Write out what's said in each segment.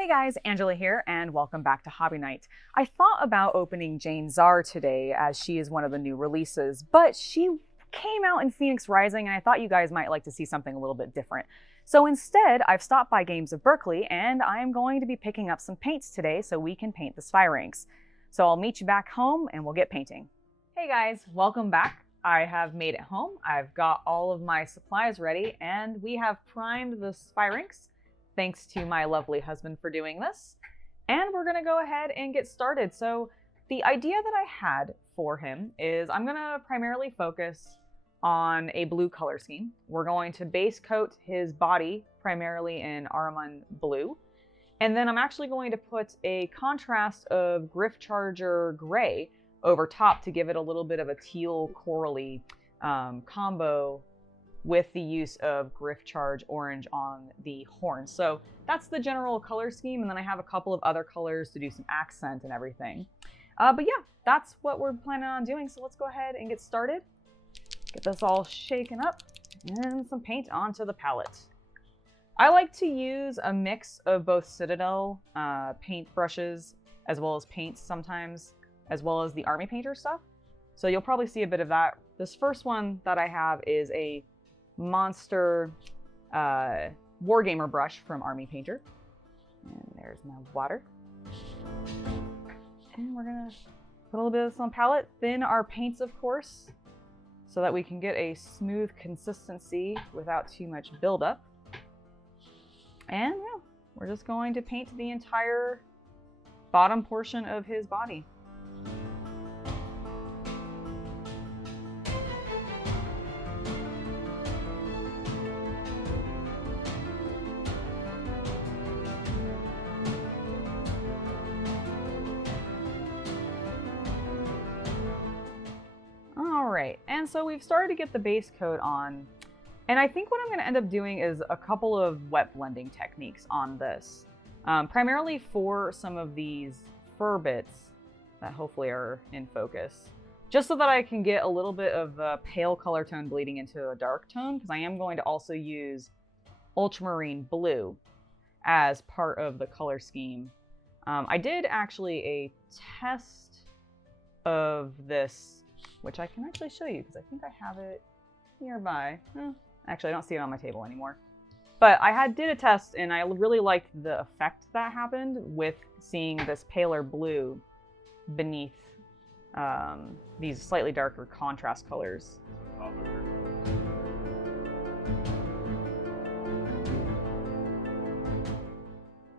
Hey guys, Angela here, and welcome back to Hobby Night. I thought about opening Jane Czar today, as she is one of the new releases, but she came out in Phoenix Rising, and I thought you guys might like to see something a little bit different. So instead, I've stopped by Games of Berkeley, and I'm going to be picking up some paints today so we can paint the Sphyranx. So I'll meet you back home, and we'll get painting. Hey guys, welcome back. I have made it home. I've got all of my supplies ready, and we have primed the Sphyranx. Thanks to my lovely husband for doing this. And we're gonna go ahead and get started. So the idea that I had for him is I'm gonna primarily focus on a blue color scheme. We're going to base coat his body primarily in Ahriman blue. And then I'm actually going to put a contrast of Gryph-Chager gray over top to give it a little bit of a teal corally combo with the use of Gryph-Chager orange on the horn. So that's the general color scheme, and then I have a couple of other colors to do some accent and everything. But yeah, that's what we're planning on doing, so let's go ahead and get started. Get this all shaken up, and some paint onto the palette. I like to use a mix of both Citadel paint brushes, as well as paints sometimes, as well as the Army Painter stuff. So you'll probably see a bit of that. This first one that I have is a monster Wargamer brush from Army Painter. And there's my water. And we're gonna put a little bit of this on palette, thin our paints of course, so that we can get a smooth consistency without too much buildup. And yeah, we're just going to paint the entire bottom portion of his body. And so we've started to get the base coat on, and I think what I'm going to end up doing is a couple of wet blending techniques on this, primarily for some of these fur bits that hopefully are in focus, just so that I can get a little bit of the pale color tone bleeding into a dark tone, because I am going to also use ultramarine blue as part of the color scheme. I did actually a test of this, which I can actually show you because I think I have it nearby. Actually, I don't see it on my table anymore. But I did a test, and I really liked the effect that happened with seeing this paler blue beneath these slightly darker contrast colors.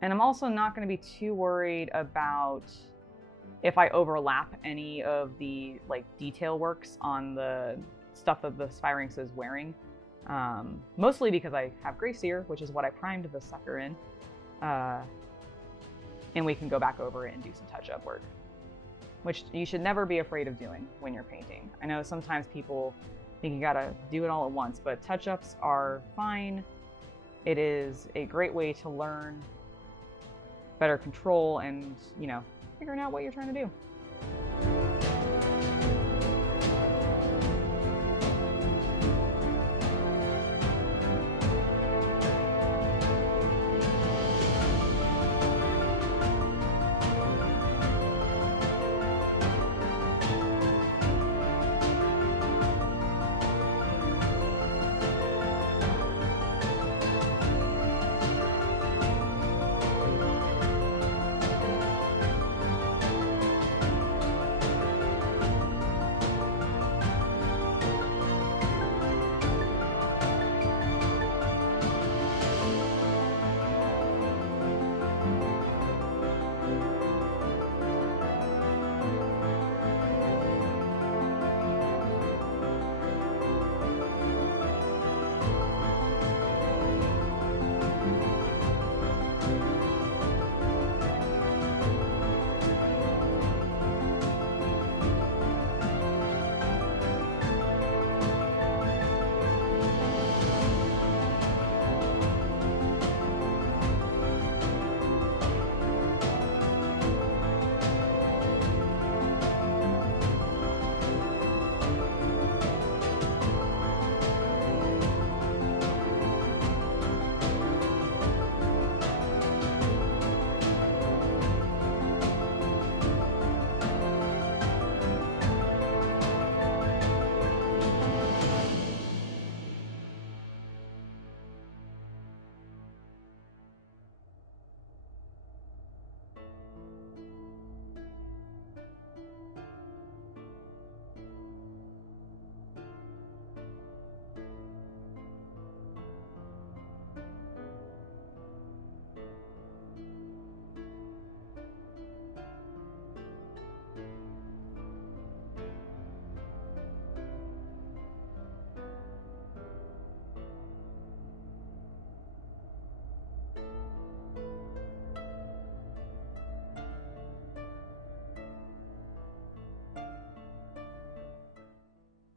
And I'm also not going to be too worried about if I overlap any of the detail works on the stuff that the Sphyranx is wearing. Mostly because I have gray Seer, which is what I primed the sucker in. And we can go back over it and do some touch-up work, which you should never be afraid of doing when you're painting. I know sometimes people think you gotta do it all at once, but touch-ups are fine. It is a great way to learn better control and, figuring out what you're trying to do.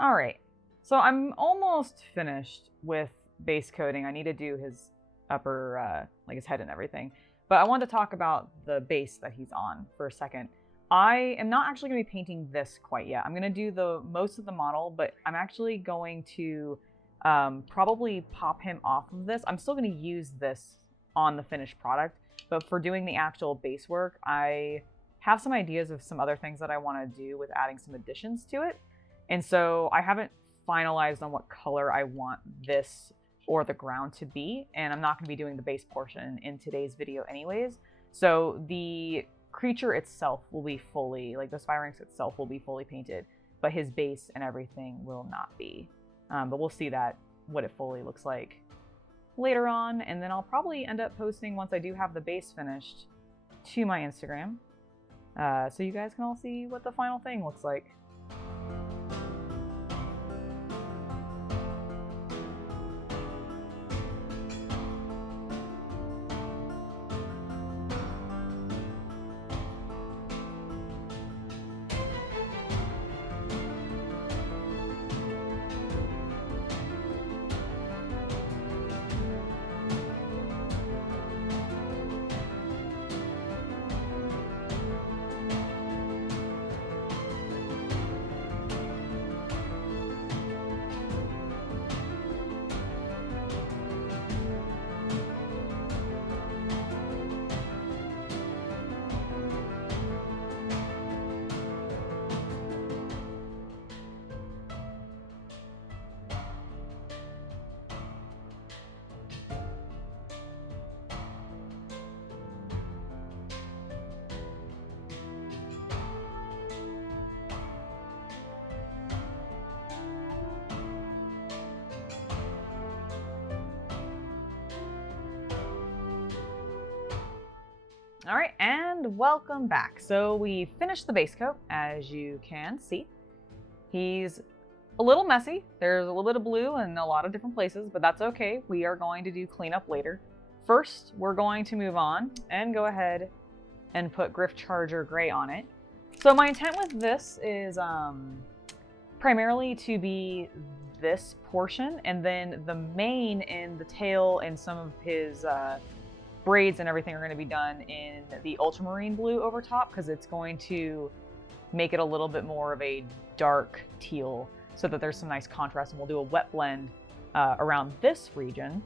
All right, so I'm almost finished with base coating. I need to do his upper, like his head and everything. But I want to talk about the base that he's on for a second. I am not actually going to be painting this quite yet. I'm going to do the most of the model, but I'm actually going to probably pop him off of this. I'm still going to use this on the finished product, but for doing the actual base work, I have some ideas of some other things that I want to do with adding some additions to it. And so I haven't finalized on what color I want this or the ground to be, and I'm not going to be doing the base portion in today's video anyways. So the creature itself will be fully, like the Sphiranx itself will be fully painted, but his base and everything will not be. But we'll see that, what it fully looks like later on, and then I'll probably end up posting, once I do have the base finished, to my Instagram, so you guys can all see what the final thing looks like. All right, and welcome back. So we finished the base coat, as you can see. He's a little messy. There's a little bit of blue in a lot of different places, but that's okay. We are going to do cleanup later. First, we're going to move on and go ahead and put Gryph-Chager gray on it. So my intent with this is primarily to be this portion, and then the mane and the tail and some of his braids and everything are going to be done in the ultramarine blue over top, because it's going to make it a little bit more of a dark teal so that there's some nice contrast, and we'll do a wet blend around this region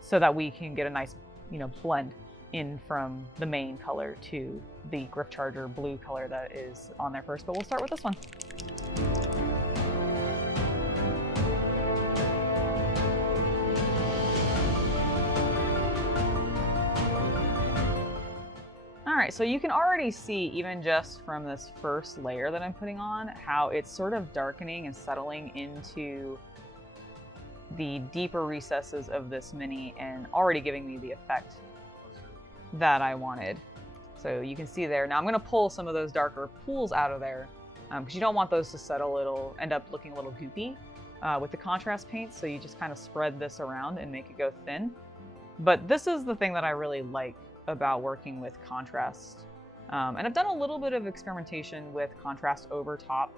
so that we can get a nice, you know, blend in from the main color to the Gryph-Chager blue color that is on there first. But we'll start with this one. All right, so you can already see, even just from this first layer that I'm putting on, how it's sort of darkening and settling into the deeper recesses of this mini and already giving me the effect that I wanted. So you can see there. Now I'm gonna pull some of those darker pools out of there because you don't want those to settle. It'll end up looking a little goopy with the contrast paint. So you just kind of spread this around and make it go thin. But this is the thing that I really like about working with contrast. And I've done a little bit of experimentation with contrast over top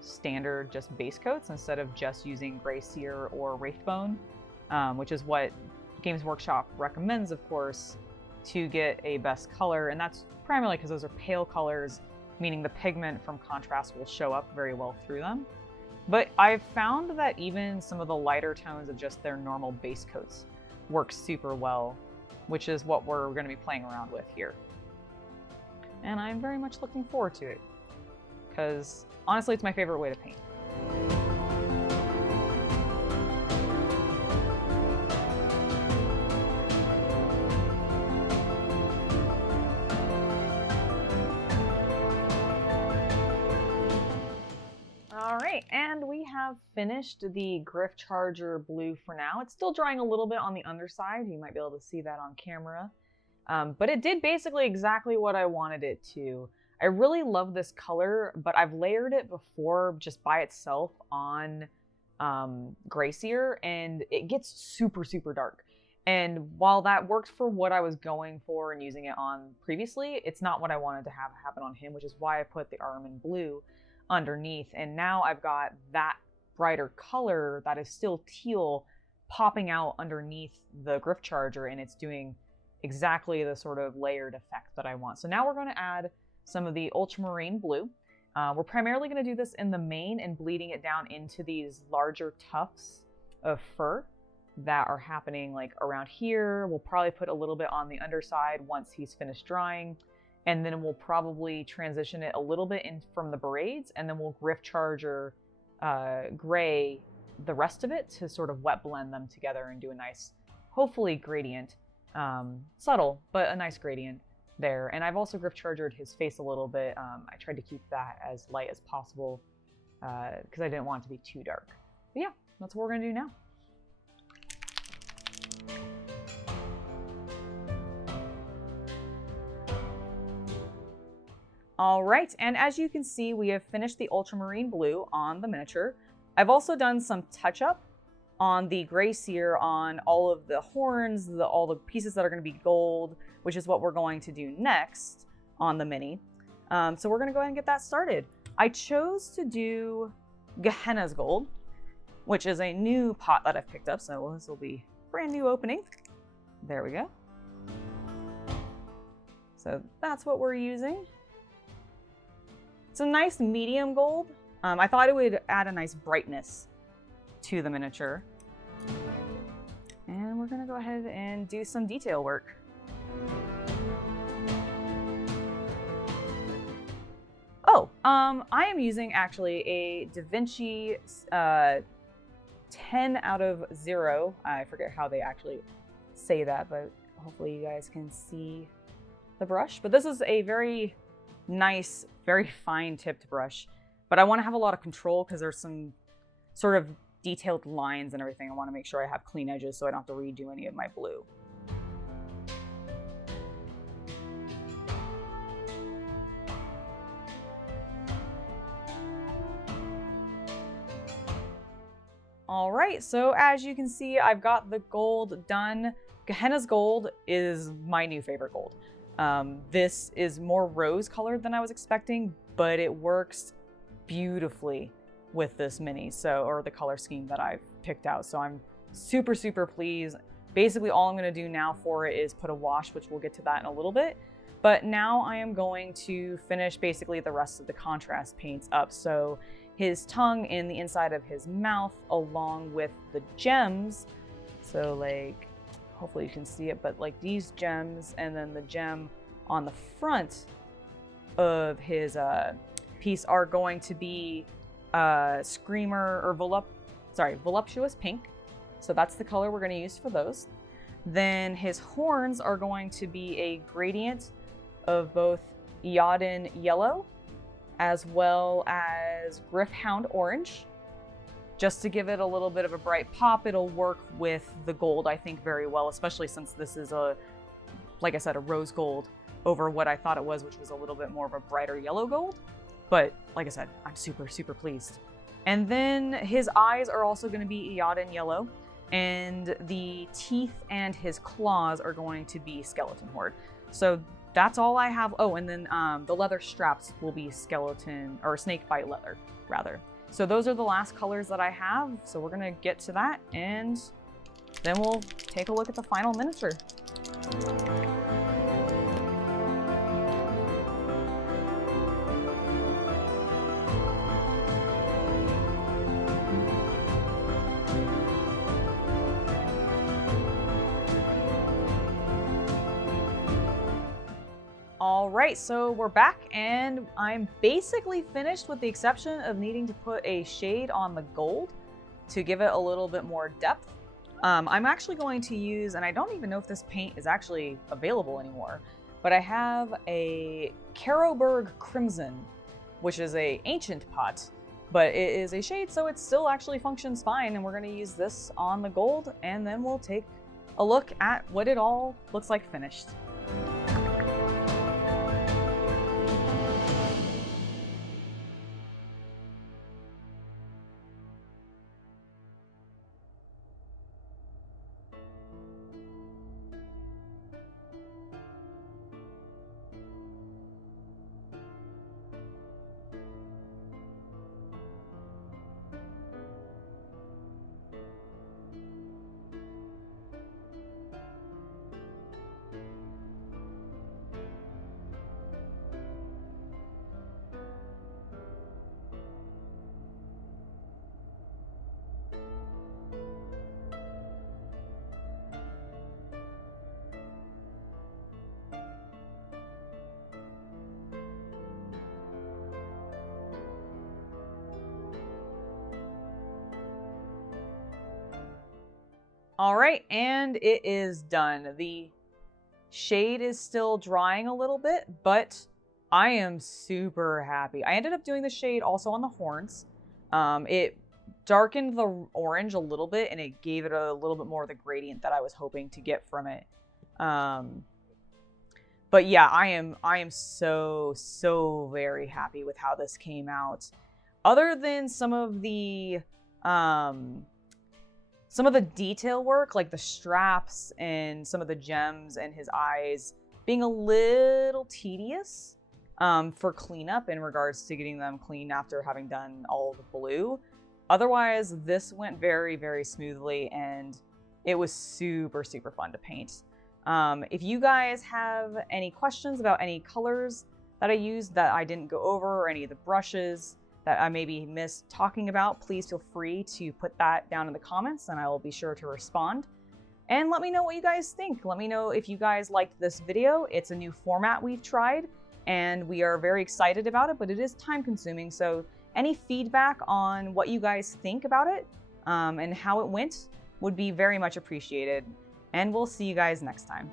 standard just base coats instead of just using gray Seer or Wraithbone, which is what Games Workshop recommends, of course, to get a best color. And that's primarily because those are pale colors, meaning the pigment from contrast will show up very well through them. But I've found that even some of the lighter tones of just their normal base coats work super well, which is what we're going to be playing around with here. And I'm very much looking forward to it, because honestly, it's my favorite way to paint. All right, and we have finished the Gryph-Chager blue for now. It's still drying a little bit on the underside. You might be able to see that on camera. But it did basically exactly what I wanted it to. I really love this color, but I've layered it before just by itself on Gray Seer, and it gets super, super dark. And while that worked for what I was going for and using it on previously, it's not what I wanted to have happen on him, which is why I put the Ahriman blue underneath. And now I've got that brighter color that is still teal popping out underneath the Gryph-Chager, and it's doing exactly the sort of layered effect that I want. So now we're going to add some of the ultramarine blue. We're primarily going to do this in the main and bleeding it down into these larger tufts of fur that are happening like around here. We'll probably put a little bit on the underside once he's finished drying, and then we'll probably transition it a little bit in from the berets, and then we'll Gryph-Chager gray the rest of it to sort of wet blend them together and do a nice, hopefully gradient, subtle, but a nice gradient there. And I've also Gryph-Chagered his face a little bit. I tried to keep that as light as possible because I didn't want it to be too dark. But yeah, that's what we're gonna do now. All right, and as you can see, we have finished the ultramarine blue on the miniature. I've also done some touch-up on the gray Seer on all of the horns, all the pieces that are going to be gold, which is what we're going to do next on the mini. So we're going to go ahead and get that started. I chose to do Gehenna's gold, which is a new pot that I've picked up, so this will be brand new opening. There we go. So that's what we're using. It's a nice medium gold. I thought it would add a nice brightness to the miniature. And we're gonna go ahead and do some detail work. Oh, I am using actually a Da Vinci 10 out of 0. I forget how they actually say that, but hopefully you guys can see the brush. But this is a very nice, very fine tipped brush, but I want to have a lot of control because there's some sort of detailed lines and everything. I want to make sure I have clean edges so I don't have to redo any of my blue. All right, so as you can see, I've got the gold done. Gehenna's gold is my new favorite gold. This is more rose colored than I was expecting, but it works beautifully with this mini, or the color scheme that I've picked out. So I'm super, super pleased. Basically, all I'm gonna do now for it is put a wash, which we'll get to that in a little bit. But now I am going to finish basically the rest of the contrast paints up. So his tongue in the inside of his mouth, along with the gems. So like, hopefully you can see it, but like these gems, and then the gem on the front of his piece are going to be Screamer or Voluptuous pink. So that's the color we're going to use for those. Then his horns are going to be a gradient of both Iyanden yellow as well as Gryph-Hound orange. Just to give it a little bit of a bright pop, it'll work with the gold, I think, very well, especially since this is like I said, a rose gold over what I thought it was, which was a little bit more of a brighter yellow gold. But like I said, I'm super, super pleased. And then his eyes are also going to be Iyanden yellow, and the teeth and his claws are going to be skeleton horde. So that's all I have. Oh, and then the leather straps will be skeleton or snakebite leather, rather. So those are the last colors that I have. So we're gonna get to that, and then we'll take a look at the final miniature. All right, so we're back, and I'm basically finished with the exception of needing to put a shade on the gold to give it a little bit more depth. I'm actually going to use, and I don't even know if this paint is actually available anymore, but I have a Carroburg Crimson, which is a ancient pot, but it is a shade, so it still actually functions fine, and we're gonna use this on the gold, and then we'll take a look at what it all looks like finished. All right, and it is done. The shade is still drying a little bit, but I am super happy. I ended up doing the shade also on the horns. It darkened the orange a little bit, and it gave it a little bit more of the gradient that I was hoping to get from it. But yeah, I am so very happy with how this came out. Other than some of the detail work, like the straps and some of the gems and his eyes being a little tedious for cleanup in regards to getting them clean after having done all the blue. Otherwise, this went very smoothly, and it was super fun to paint. If you guys have any questions about any colors that I used that I didn't go over, or any of the brushes that I maybe missed talking about, please feel free to put that down in the comments, and I will be sure to respond. And let me know what you guys think. Let me know if you guys liked this video. It's a new format we've tried, and we are very excited about it, but it is time consuming. So any feedback on what you guys think about it and how it went would be very much appreciated. And we'll see you guys next time.